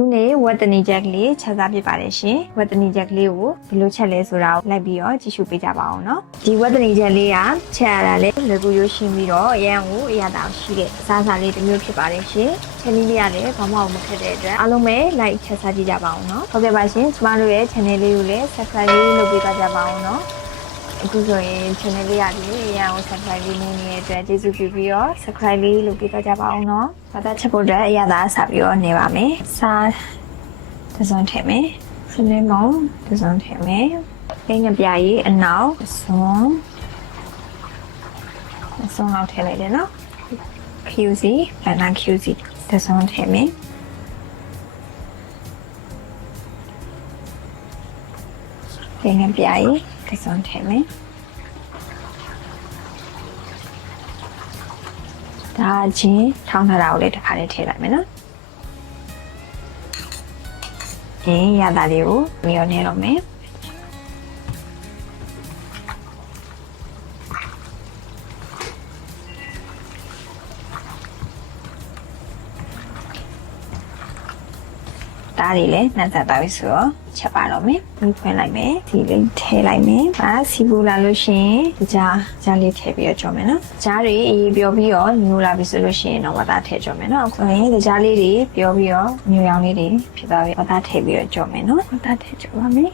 ခုနေ့ဝတ်တနီချက်ကလေးချက်စားဖြစ်ပါတယ်ရှင်ဝတ်တနီချက်ကလေးကိုဘယ်လိုချက်လဲဆိုတာကိုလိုက်ပြီးတော့ကြည့်ရှုပေးကြပါအောင်နော်ဒီဝတ်တနီချက်လေးကချက်ရတာလေလွယ်ကူရိုးရှင်းပြီးတော့အရန်ကိုအရသာရှိတဲ့အစားအစာလေးတစ်မျိုးဖြစ်ပါတယ်ရှင်ချက်လေးလေးရတယ်ဘာမှမခက်တဲ့အတွက်အားလုံးပဲလိုက်ချက်စားကြည့်ကြပါအောင်နော်ဟုတ်ကဲ့ပါရှင်ကျမတို့ရဲ့ channel လေးကိုလည်း subscribe လေးလုပ်ပေးကြပါအောင်နော်အခုဆိုရင် channel လေးရတယ်အရန်ကို subscribe လေးလုပ်နေတဲ့အတွက်ကျေးဇူးပြုပြီးတော့ subscribe လေးလုပ်ပေးကြပါအောင်နော်ဘာသာချက်ဖို့အတွက်အရသာဆက်ပြီးတော့နေပါမယ်စားတစ်စုံထည့်မယ်စလင်းမောင်တစ်စုံထည့်မယ်အင်းငပြားကြီးအနောက်တစ်စုံလောက်ထည့်လိုက်တယ်နော် QC ဘန်နာ QC တစ်စုံထည့်မယ်အင်းငပြားကြီးတစ်စုံထည့်မယ်ဒါချင်းထောင်းထားတာကိုလည်းတစ်ခါလေးထည့်လိုက်မယ်နော်ဒီရတာလေးကိုမယောနေတော့မယ်ဒါလေးလည်းနှံ့ဆက်သွားပြီဆိုတော့ချက်ပါတော့မယ်ပြီးဖွင့်လိုက်မယ်ဒီလေးထည့်လိုက်မယ်စီပူလာလို့ရှိရင်ကြားလေးထည့်ပြီးတော့ကြော်မယ်နော်ကြားတွေအေးပြောပြီးတော့ညိုလာပြီဆိုလို့ရှိရင်တော့ဝတ်သားထည့်ကြော်မယ်နော်အခုရင်ကြားလေးတွေပြောပြီးတော့ညိုရောင်လေးတွေဖြစ်သွားပြီဝတ်သားထည့်ပြီးတော့ကြော်မယ်နော်ဝတ်သားထည့်ကြော်ပါမယ်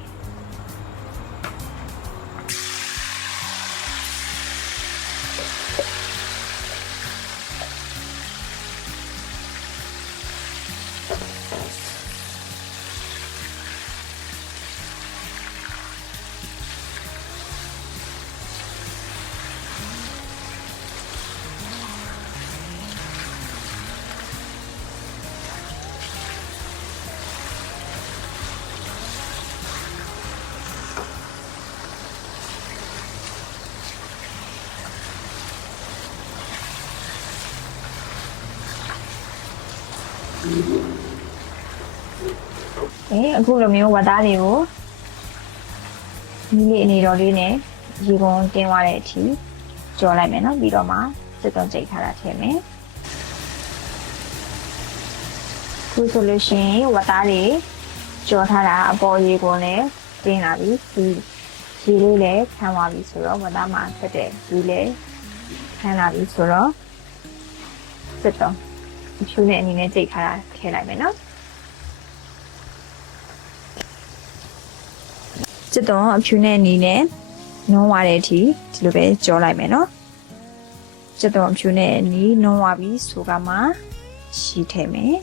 အခုလိုမျိုးဝတ်သားတွေကိုမိလေးအနေတော်လေးနဲ့ရေကုန်တင်းသွားတဲ့အထိကြော်လိုက်မယ်နော်ပြီးတော့မှစစ်သွန်ကြိတ်ထားတာထည့်မယ်ခုဆိုလို့ရှိရင်ဝတ်သားတွေကြော်ထားတာအပေါ်ရေကုန်နဲ့တင်းလာပြီဒီရေလေးလည်းခမ်းသွားပြီဆိုတော့ဝတ်သားမှာထွက်တဲ့ရေလေးခမ်းလာပြီဆိုတော့စစ်သွန်ဖြူနဲ့အနေနဲ့ကြိတ်ထားတာထည့်လိုက်မယ်နော်စစ်တော့အဖြူနဲ့အနေနဲ့နုံးသွားတဲ့အထိဒီလိုပဲကြောလိုက်မယ်နော်စစ်တော့အဖြူနဲ့အနီးနုံးသွားပြီဆိုကမှရှီထည့်မယ်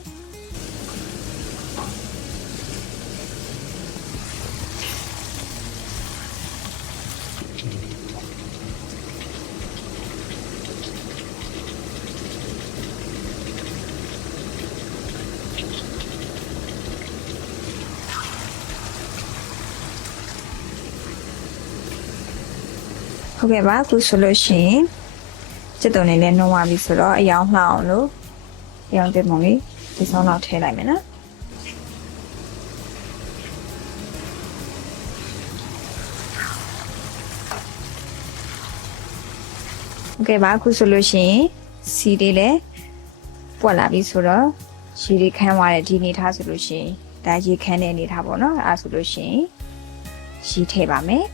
ဟုတ်ကဲ့ပါအခုဆိုလို့ရှိရင်စစ်တုံးလေးလည်းနှုံးသွားပြီဆိုတော့အယောင်လှအောင်လို့အယောင်တင်ပုံလေးဒီဆောင်တော့ထည့်လိုက်မယ်နော်ဟုတ်ကဲ့ပါအခုဆိုလို့ရှိရင်စီလေးလည်းပွက်လာပြီဆိုတော့ရေလေးခမ်းသွားတဲ့ဒီအနေထားဆိုလို့ရှိရင်ဒါရေခမ်းတဲ့အနေထားပေါ့နော်အဲဆိုလို့ရှိရင်ရေထည့်ပါမယ်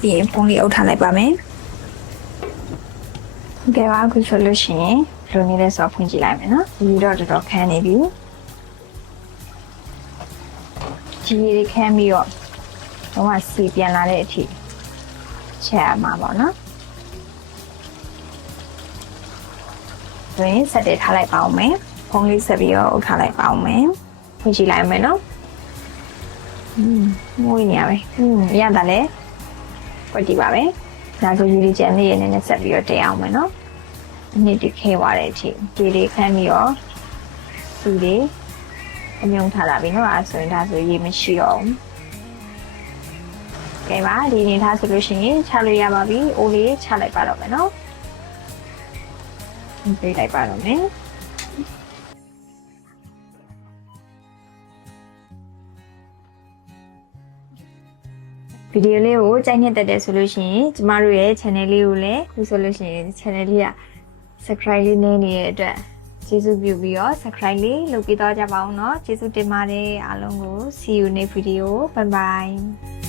ပြီးရင်ဖုန်းလေးအုပ်ထားလိုက်ပါမယ်။ဟုတ်ကဲ့ပါအခုဆိုလို့ရှိရင်လိုနေလဲဆိုဖွင့်ကြည့်လိုက်မယ်နော်။ဒီတော့တော်တော်ခမ်းနေပြီ။ကြီးလေးခမ်းပြီးတော့စီပြန်လာတဲ့အထိချက်ရမှာပေါ့နော်။ဆိုရင်ဆက်တက်ထားလိုက်ပါအောင်မယ်။ဖုန်းလေးဆက်ပြီးတော့အုပ်ထားလိုက်ပါအောင်မယ်။ဖွင့်ကြည့်လိုက်မယ်နော်။မွေးနေရပဲ။ရတာလေ။ပွက်ကြည့်ပါမယ်။ဒါဆိုရေလေးကျန်လေးရနေနဲ့ဆက်ပြီးတော့တင်အောင်မယ်နော်။အနည်းတခဲသွားတဲ့အချိန်ဒီလေးခမ်းပြီးတော့စီလေးအမြုံထားလာပြီနော်။အဲဆိုရင်ဒါဆိုရေမရှိတော့ဘူး။ကဲပါဒီအနေထားဆိုလို့ရှိရင်ချလို့ရပါပြီ။အိုးလေးချလိုက်ပါတော့မယ်နော်။ပြေးလိုက်ပါတော့မယ်။ ဗီဒီယိုလေးကိုကြိုက်နှစ်သက်တယ်ဆိုလို့ရှိရင်ကျမတို့ရဲ့ channel လေးကိုလည်းခုဆိုလို့ရှိရင် channel လေးက subscribe လေးနည်းနေတဲ့အတွက်ကျေးဇူးပြုပြီးတော့ subscribe လေးလုပ်ပေးတော့ကြပါအောင်เนาะကျေးဇူးတင်ပါတယ်အားလုံးကို see you next video bye bye